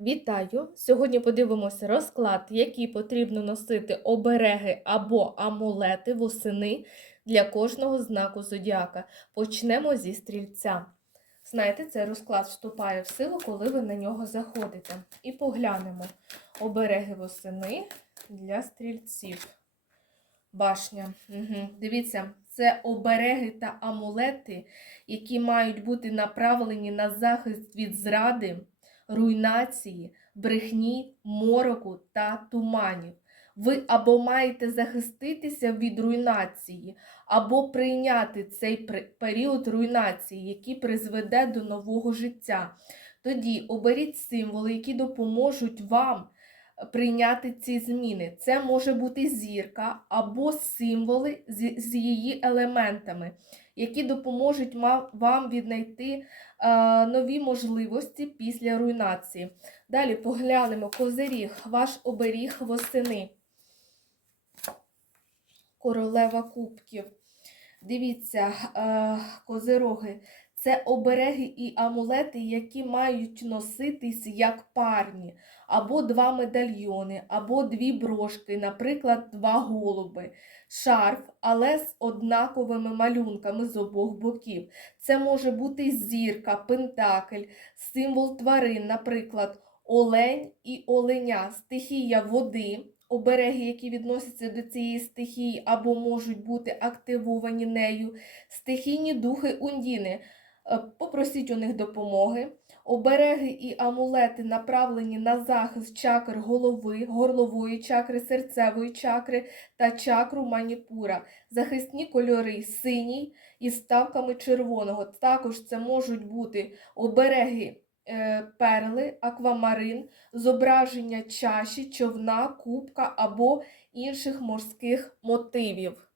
Вітаю! Сьогодні подивимося розклад, який потрібно носити обереги або амулети восени для кожного знаку зодіака. Почнемо зі стрільця. Знаєте, цей розклад вступає в силу, коли ви на нього заходите. І поглянемо обереги восени для стрільців. Башня. Угу. Дивіться, це обереги та амулети, які мають бути направлені на захист від зради руйнації, брехні, мороку та туманів. Ви або маєте захиститися від руйнації, або прийняти цей період руйнації, який призведе до нового життя. Тоді оберіть символи, які допоможуть вам прийняти ці зміни. Це може бути зірка або символи з її елементами, які допоможуть вам віднайти нові можливості після руйнації. Далі поглянемо козиріг, ваш оберіг восени. Королева кубків. Дивіться, козироги. Це обереги і амулети, які мають носитись як парні, або два медальйони, або дві брошки, наприклад, два голуби, шарф, але з однаковими малюнками з обох боків. Це може бути зірка, пентакль, символ тварин, наприклад, олень і оленя, стихія води. Обереги, які відносяться до цієї стихії, або можуть бути активовані нею, стихійні духи Ундіни. Е, попросіть у них допомоги. Обереги і амулети направлені на захист чакр голови, горлової чакри, серцевої чакри та чакру маніпура. Захисні кольори синій із ставками червоного. Також це можуть бути обереги е, перли, аквамарин, зображення чаші, човна, кубка або інших морських мотивів.